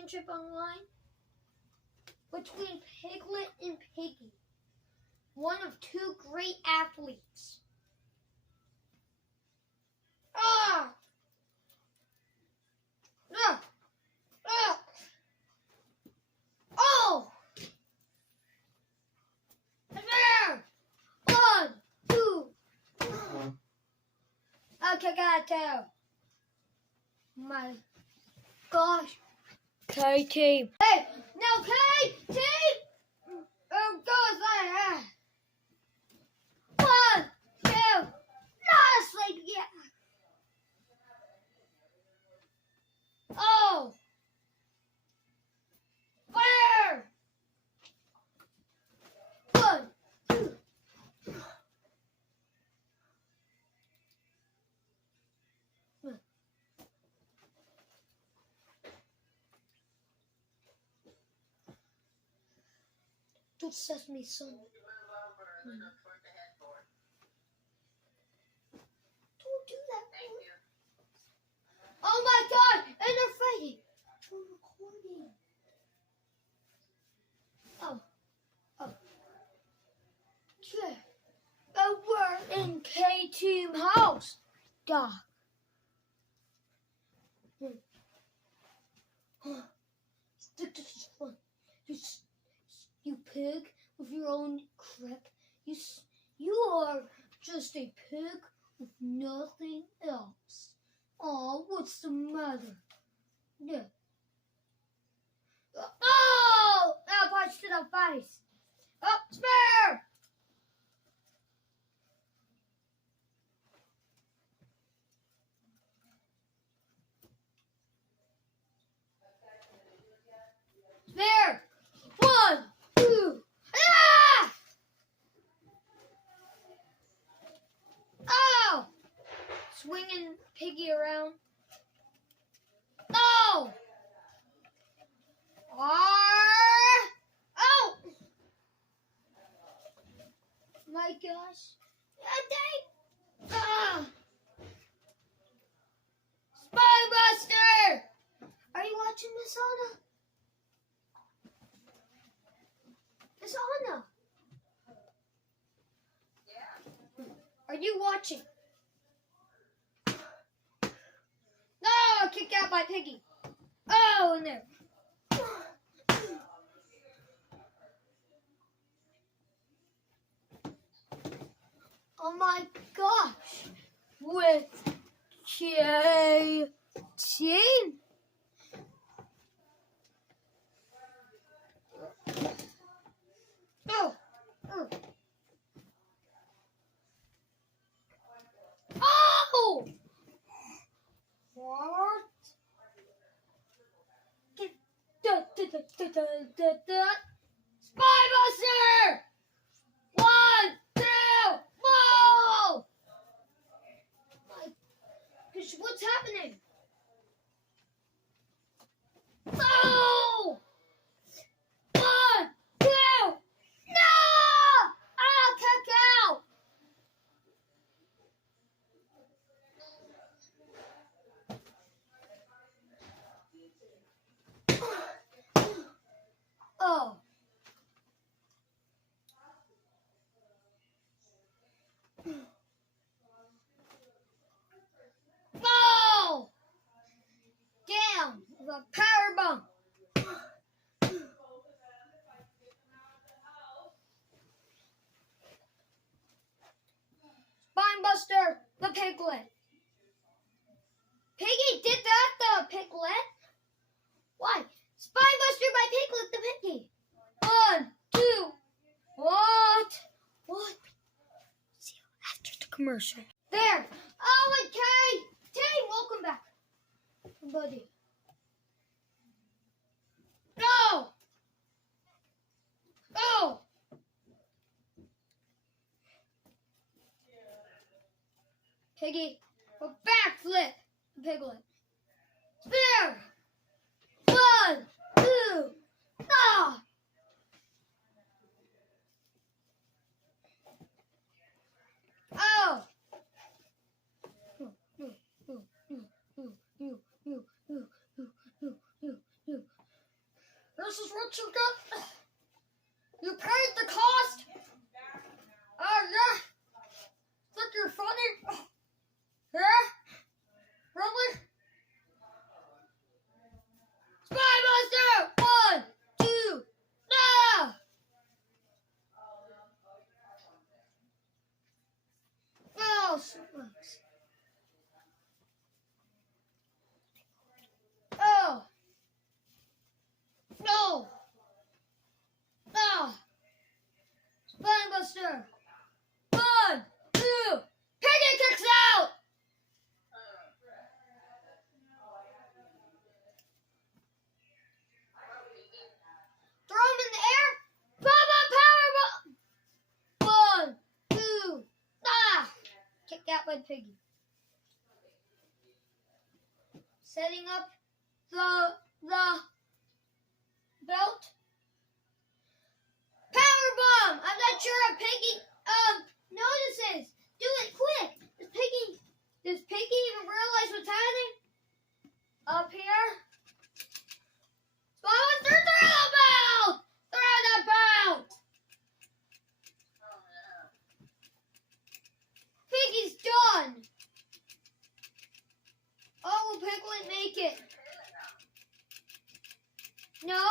championship online between Piglet and Piggy, one of two great athletes. Ah! Ah! Ah! Oh! There! 1, 2. Okay, got to. My gosh. K team. Hey, no K team. Goes like that. 1, 2. Last like yeah. Oh. Fire. 1, 2. To Sesame Son. Don't do that. Oh my God! And they're fighting. We're recording. Oh. Yeah. We're in K Team house. Duh. This is fun. You pig with your own crap. You are just a pig with nothing else. Oh, what's the matter? Yeah. Oh! I punched in the face. Oh, spare! Spare! 1, 2. Ah! Oh! Swinging Piggy around. Oh! Oh! My gosh. Ah! Spy Buster! Are you watching Miss Anna? Miss Anna? Yeah. Are you watching? No! Kicked out by Piggy. Oh, in there. Oh my gosh. With K team. Oh. Oh! What? Spy Buster! 1, 2, whoa! What's happening? Oh! 1, 2, no! I'll kick out! Oh. Oh! Down with a power bomb. Spinebuster, the Piglet. Piggy did that, the Piglet. Why? Spinebuster by Piglet, the Piggy. 1, 2. What? See you after the commercial. There. Oh, and Kay. Tay, welcome back. Buddy. No. Oh. Piggy, a backflip, Piglet. Spare. 1, 2. Ah. Oh. what you got? You paid the cost? Yeah. Think you're funny? Yeah? Really? Spy Buster! 1, 2, no! Oh, smokes. Oh. No. No. Spy Buster. 1, 2. Piggy kicks out! Throw him in the air. Power bomb! 1, 2. Ah! Kick out by Piggy. Setting up the belt. Power bomb! I'm not sure if Piggy notices. Do it quick. Does Piggy even realize what's happening? Up here. Throw the belt! Throw the belt! Piggy's done. Oh, will Piglet make it? No.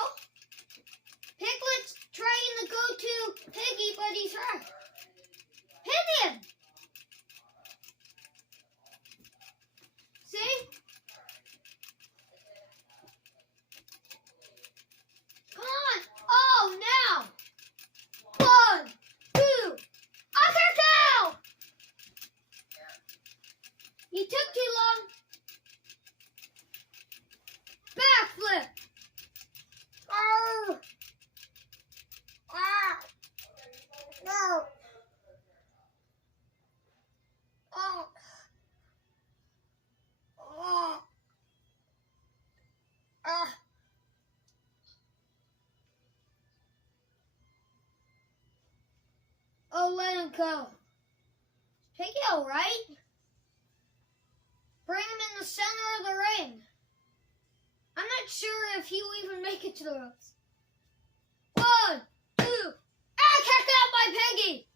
Piglet's trying to go to Piggy, but he's hurt. Hit him! See? Come on. Oh, now. 1, 2. I'll kick out! You took too long. Backflip. Oh. Ah. No. Oh. Oh. Ah. Oh, let him go. Piggy all right? Bring him in the center of the ring. I'm not sure if he will even make it to the ropes. 1, 2. Ah, kicked out by Piggy.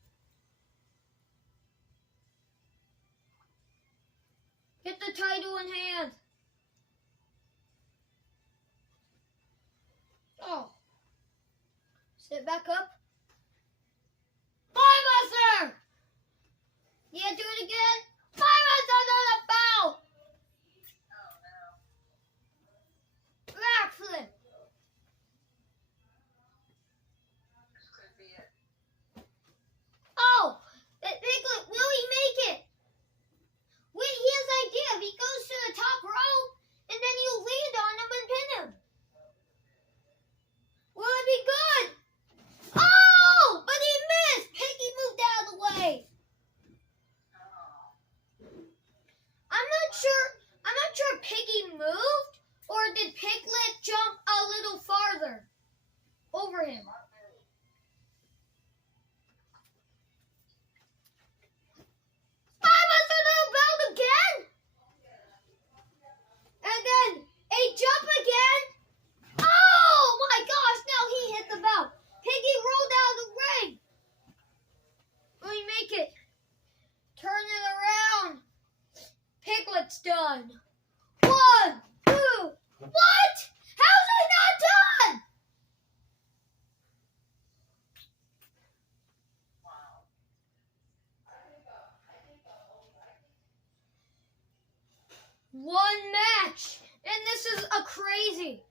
Get the title in hand. Oh. Sit back up. Buster! Yeah, do it again. Buster on the belt. Backflip. Oh, Piglet, will he make it? Wait, he has an idea. If he goes to the top rope, and then you land on him and pin him. Will it be good? Oh, but he missed. Piggy moved out of the way. I'm not sure Piggy moved, or did Piglet jump a little farther over him? Belt again? And then a jump again? Oh my gosh, now he hit the belt. Piggy rolled out of the ring. Will he make it? Turn it around. Piglet's done. 1, 2. What? How's he not done? One match, and this is a crazy.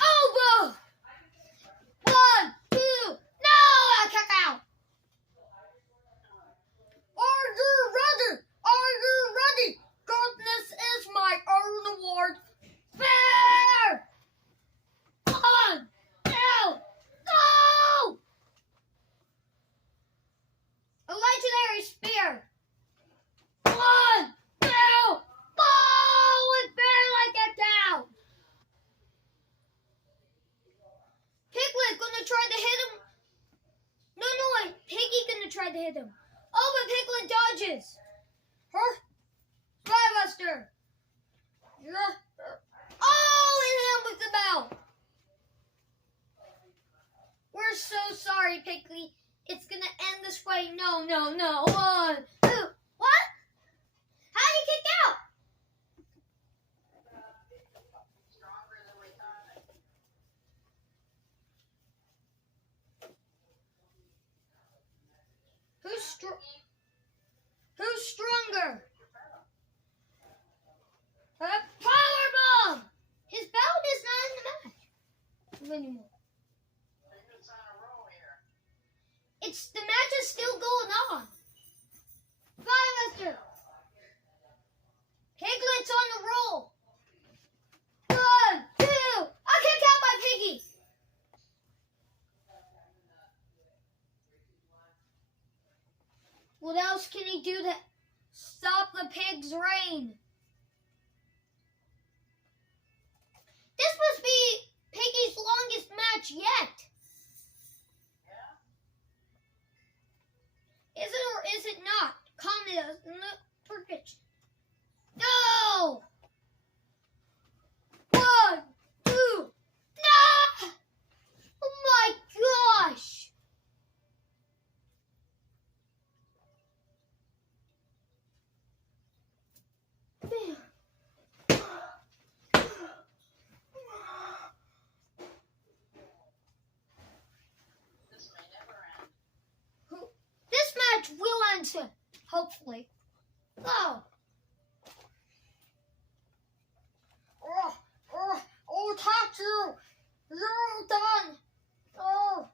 Elbow. 1, 2. No, I kick out. Are you ready? Are you ready? Goodness is my own award. Fair. 1, 2. Go! A legendary spear. 1, 2. Oh, it barely get down. Piglet gonna try to hit him. No, wait. Piggy gonna try to hit him. Oh, but Piglet dodges. Spybuster! Oh, it hit him with the bell! We're so sorry, Piggy. It's gonna end this way. No. 1, 2. What? How did he kick out? Who's stronger? Powerbomb! His belt is not in the match anymore. The match is still going on. Spybuster! Piglet's on the roll. 1, 2. I'll kick out by Piggy. What else can he do to stop the pig's reign? This must be Piggy's longest match yet. Is it or is it not? Comment in the prediction. No! 1, 2. No! Oh my gosh! This match will end soon, hopefully. Oh. Oh, talk you. You're done. Oh.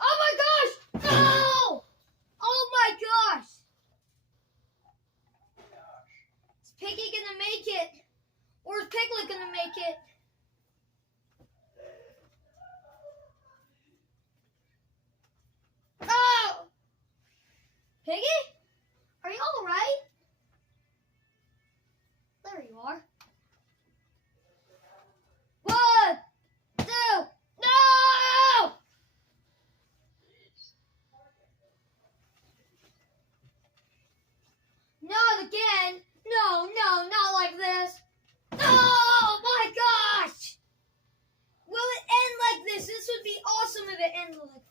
Oh my gosh! No! Oh my gosh! Is Piggy gonna make it? Or is Piglet gonna make it? Oh! Piggy? Are you alright? There you are. 1, 2. No! Not again. No, not like this. Oh my gosh! Will it end like this? This would be awesome if it ended like this.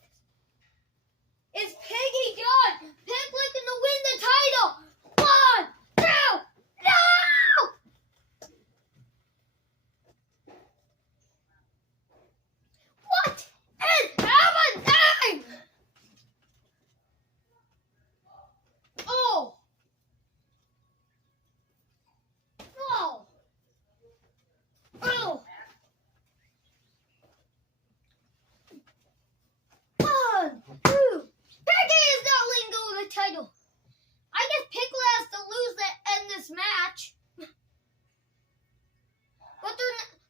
Is Piggy gone? Piglet gonna win the title. 1, 2. No! What is happening? Oh! Oh! Oh! 1, 2. Piggy is not letting go of the title. I guess Piglet has to lose to end this match. But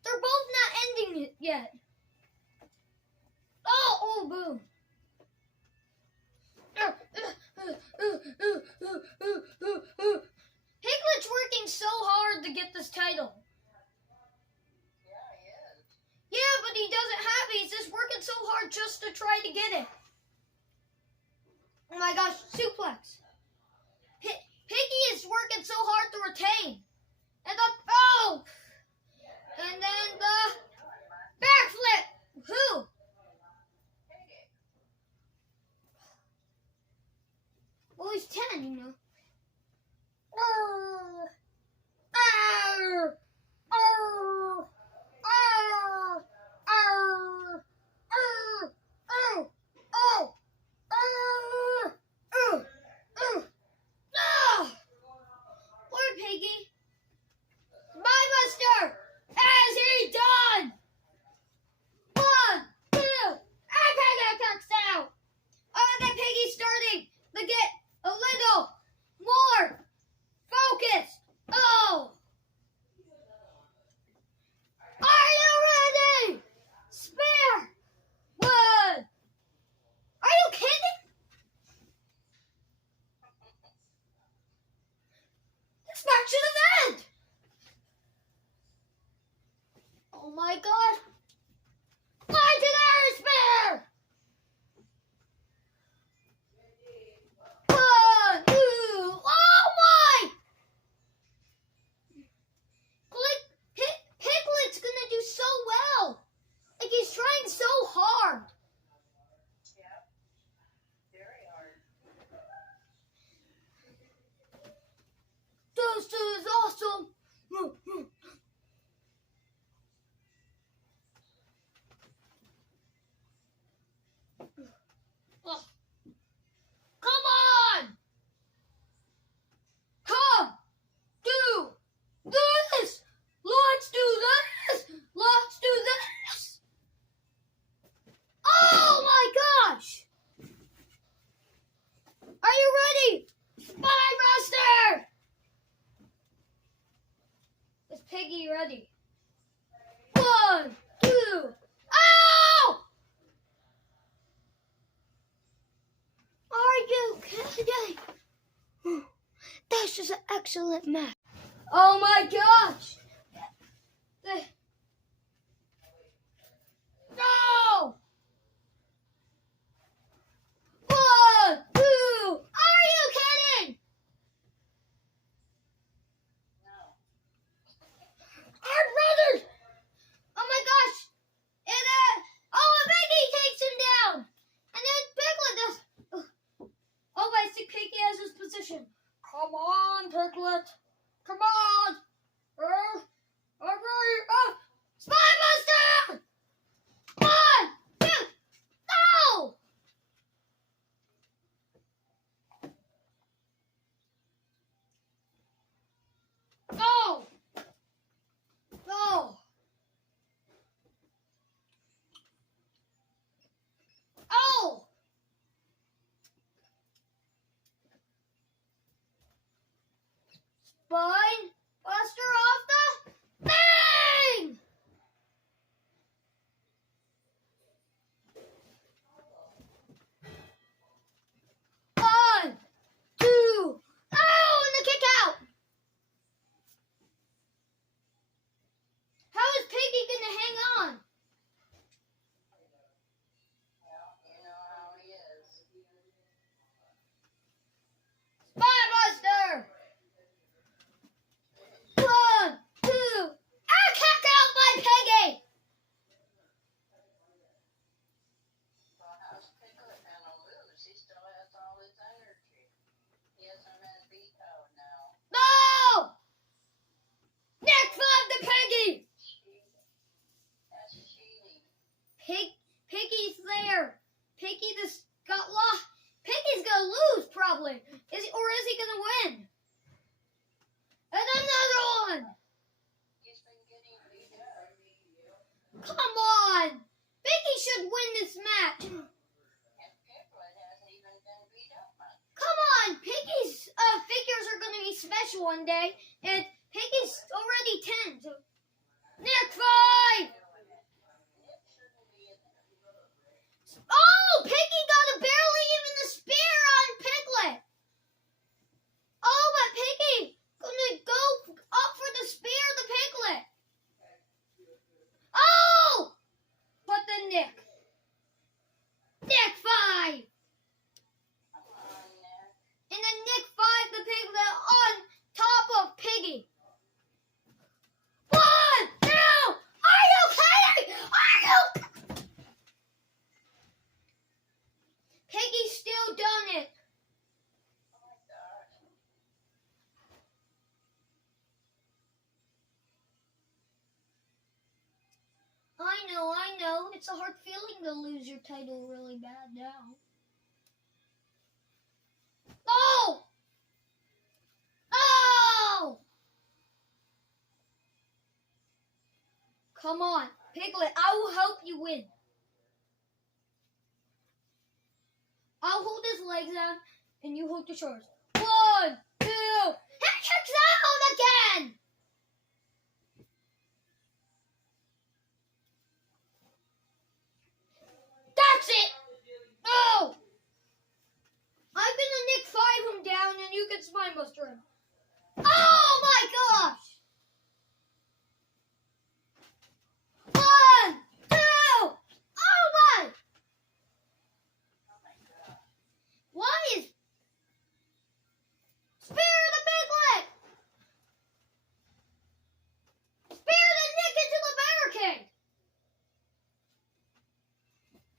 they're both not ending it yet. Oh, boom. Piglet's working so hard to get this title. Yeah, but he doesn't have it. He's just working so hard just to try to get it. Oh my gosh, suplex. Piggy is working so hard to retain. And and then the backflip. Who? Well, he's 10, you know. Poor Piggy. Spybuster! Has he done? 1, 2. Piggy kicks out. Oh, then Piggy's starting to get a little more focused. Oh. Are you ready? Spear. 1. Are you kidding? This match should have ended. Oh my god. Legendary spear. Ugh. Come on! Come! Do this! Let's do this! Let's do this! Oh my gosh! Are you ready? Spy Master! Is Piggy ready? 1, 2, ow! Are you kidding? That's just an excellent match. Oh my gosh! No! 1, 2, are you kidding? Our brothers! Oh my gosh! And Piggy takes him down! And then Piglet does. Oh, I think Piggy has his position. Come on, Piglet. Come on. Spy Buster! 1, 2, no! No! No! Oh! Spine Buster off the thing! One, two, oh, and the kick out! How is Piggy gonna hang on? Spy Buster! 1, 2, kick out by Piggy! Well, how's Piglet gonna lose? He still has all his energy. He hasn't been beat out now. No! Nick 5 to Piggy! Cheating. That's cheating. Piggy's there. Piggy just got lost. Piggy's gonna lose probably. Is he gonna win? And another one! He's been getting beat up. Come on! Piggy should win this match. And Piglet hasn't even been beat up much. Come on! Piggy's figures are gonna be special one day. And Piggy's already 10. So Nick 5! Nick shouldn't be in there. Oh! Piggy got barely even the spear on Piglet. Oh, but Piggy gonna go up for the spear to Piglet. Oh! But then Nick 5. Come on, Nick. And then Nick 5 the Piglet on top of Piggy. 1, 2. Are you kidding? Are you? Piggy still done it. Oh my gosh. I know. It's a hard feeling to lose your title really bad now. No! No! Come on, Piglet, I will help you win. I'll hold his legs out and you hold the shoulders. 1, 2. He kicks out again! That's it! No! I'm gonna Nick 5 him down and you can Spine Buster him. Oh my gosh! 1, 2! Oh my! Why is Spear the Piglet? Spear the Nick into the barricade!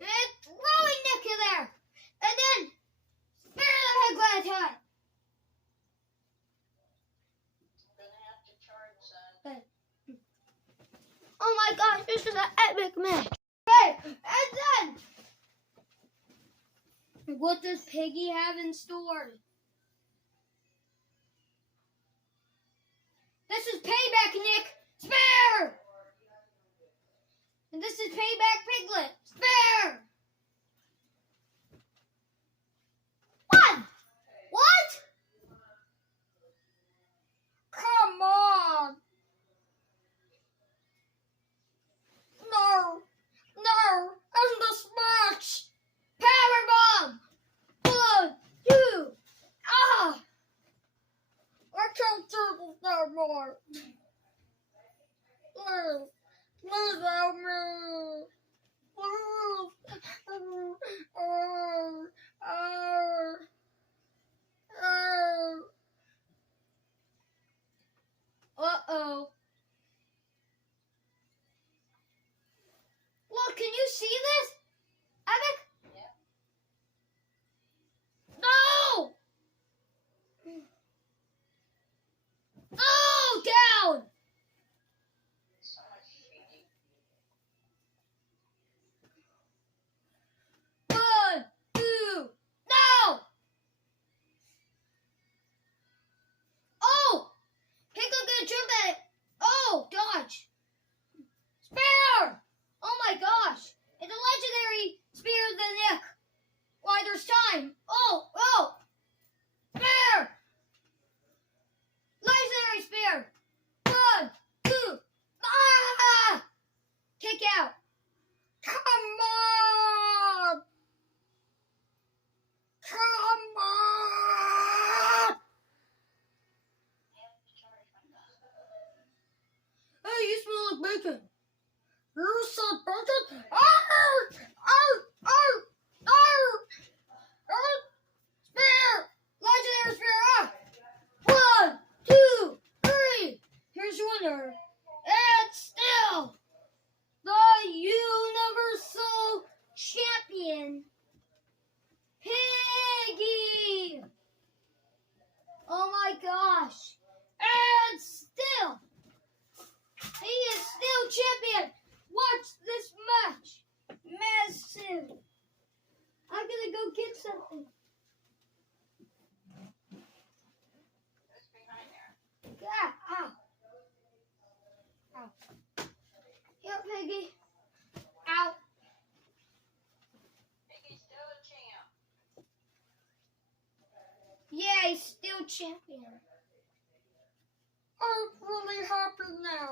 And throwing Nick in there! And then Spear the Piglet time! Gonna have to charge, son. Oh my gosh, this is an epic match! Okay, and then what does Piggy have in store? This is payback, Nick. Spare! And this is payback, Piglet. Spare! What? What? Come on. No. No. And the smash. Powerbomb. 1, 2. Ah. I can't do this no more. Please. Please help me. Uh-oh. Look, can you see this? Epic? Yeah. No! Oh, down! So much cheating. 1, 2, no! Oh! Piglet gonna jump at it. Oh, dodge. Spare! Oh my gosh. It's a legendary spear of the Nick. Why, there's time. Oh! Spare! Legendary spear. 1, 2, ah! Kick out. Come on! Come on! Hey, you smell like bacon. You said bacon? Spear! Legendary spear! 1, 2, 3. Here's your winner. And still, the Universal Champion, Piggy! Oh my gosh. And still, he is still champion. Watch this match. Massive. I'm gonna go get something. Who's behind there? Yeah, ow. Ow. Here, Piggy. Ow. Piggy's still a champ. Yeah, he's still champion. I'm really happy now.